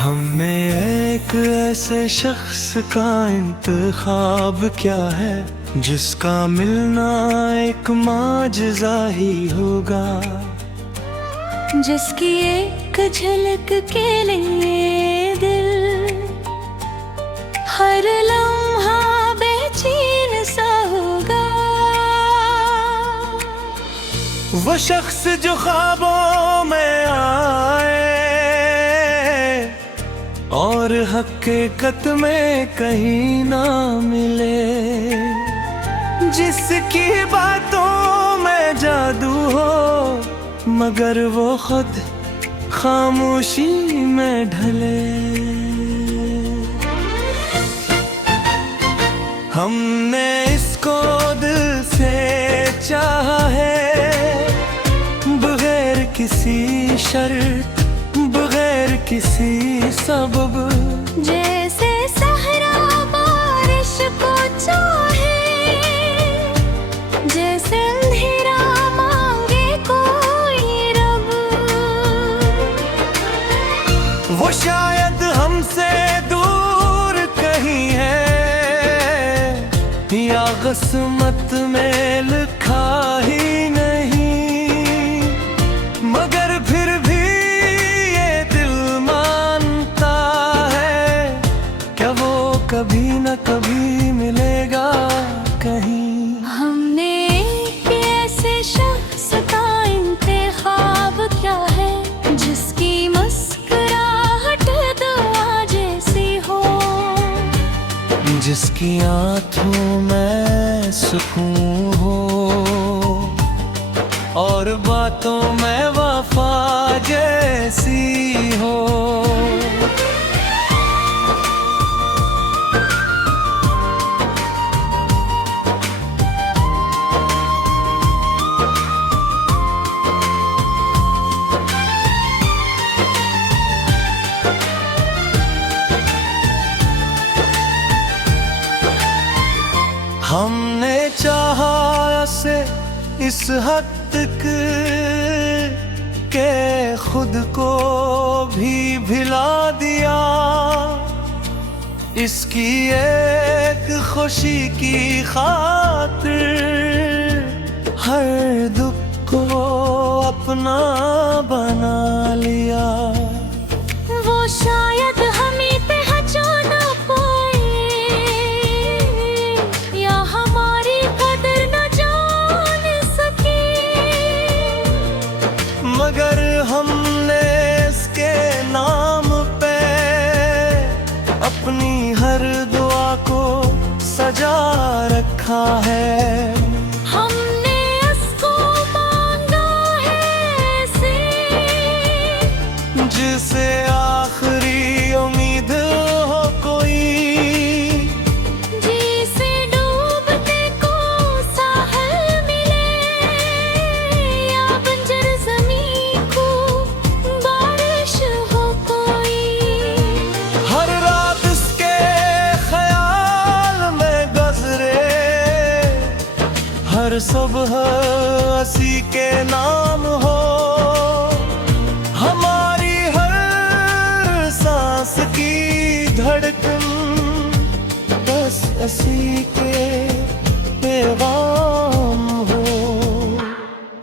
हमने एक ऐसे शख्स का इंतखाब क्या है जिसका मिलना एक माजज़ा ही होगा, जिसकी एक झलक के लिए दिल हर लम्हा बेचैन सा होगा। वो शख्स जो ख्वाबों में आए और हकीकत में कहीं ना मिले, जिसकी बातों में जादू हो मगर वो खुद खामोशी में ढले। हमने इसको दिल से चाहा है, बगैर किसी शर्त बगैर किसी सबब, जैसे सहरा बारिश को चाहे, जैसे अंधेरा मांगे कोई रब। वो शायद हमसे दूर कहीं है या किस्मत में लिखा ही नहीं, मगर फिर भी ये दिल मानता है क्या वो कभी न कभी मिलेगा कहीं। हमने एक ऐसे शख्स का इंतखाब क्या है जिसकी मुस्कुराहट दुआ जैसी हो, जिसकी आँखों में सुकून हो और बातों में वफा जैसी हो। हमने चाहा से इस हद तक के खुद को भी भिला दिया, इसकी एक खुशी की खातिर हर दुख को अपना बना लिया। वो शायद हमें पहचाना पाए या हमारी कदर न जान सके, मगर हमने इसके नाम पे अपनी हर दुआ को सजा रखा है। हमने उसको मांगा है ऐसे जिसे आखिरी उम्मीद हो कोई, जिसे डूबने को साहिल मिले या बंजर ज़मीं को बारिश हो कोई। हर रात इसके ख्याल में गुज़रे, हर सुबह उसी के नाम हो, हमारी हर सांस की धड़कन बस उसी के पैगाम हो।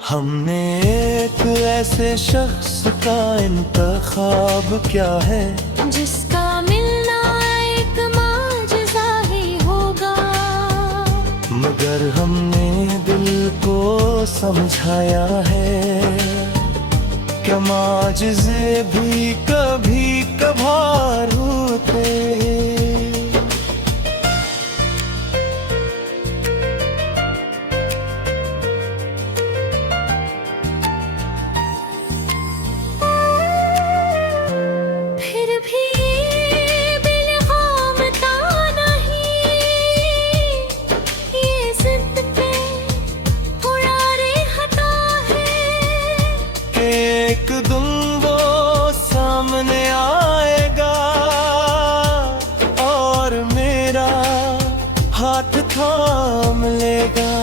हमने एक ऐसे शख्स का इंतखाब क्या है जिसका मिलना एक माजज़ा ही होगा, मगर हमने दिल को समझाया है क्या माजिज़े भी कभी कभार होते हैं। फिर भी बेलगाम था नहीं, ये ज़िद पे उड़ा रहता है कि एक दिन वो सामने आएगा और मेरा हाथ थाम लेगा।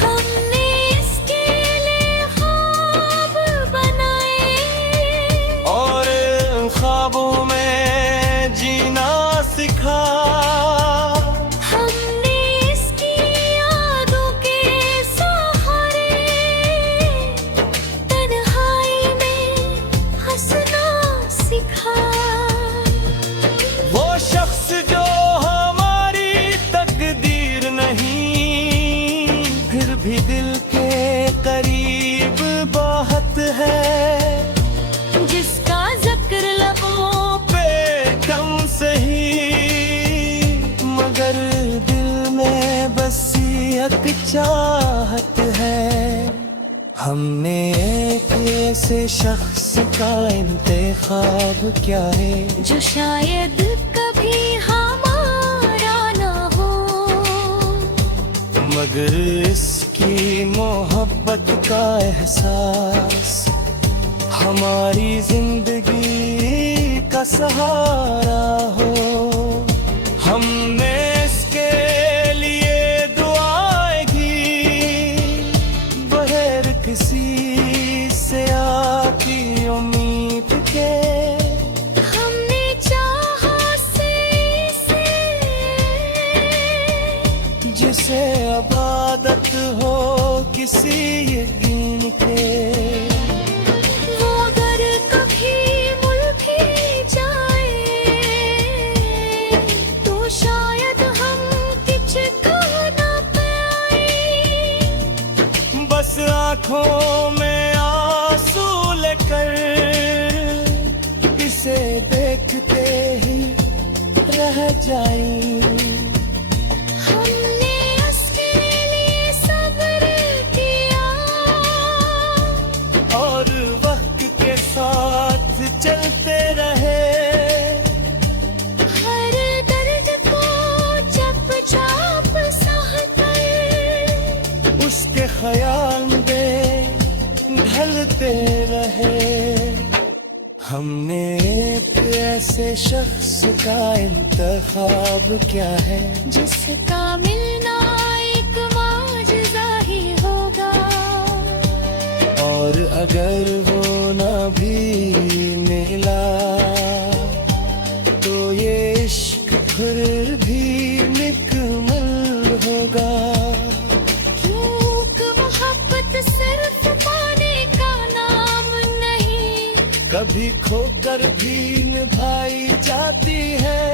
हमने इसके लिए ख्वाब बनाए और ख्वाबों चाहत है। हमने एक ऐसे शख्स का इंतखाब क्या है जो शायद कभी हमारा ना हो, मगर इसकी मोहब्बत का एहसास हमारी जिंदगी का सहारा हो। हमने इसके लिए दुआएं की बगैर किसी से आती उम्मीद के। हमने चाहा से जिसे इबादत हो किसी यकीन के। वो अगर कभी मुल्क ही जाए तो शायद हम तुझको ना पाए। बस आँखों में आंसू लेकर इसे देखते ही रह जाएं। हमने उसके लिए सब्र किया और वक्त के साथ चलते रहे। हर दर्द को चुपचाप सहकर उसके ख्याल में ढलते रहे। हमने एक ऐसे शख्स का इंतखाब क्या है जिसका मिलना एक माजज़ा ही होगा। और अगर वो न भी मिला तो ये इश्क फिर भी निकमल होगा। क्योंकि मोहब्बत सिर्फ पाने का नाम नहीं, कभी खोकर भी निभाई जाती है।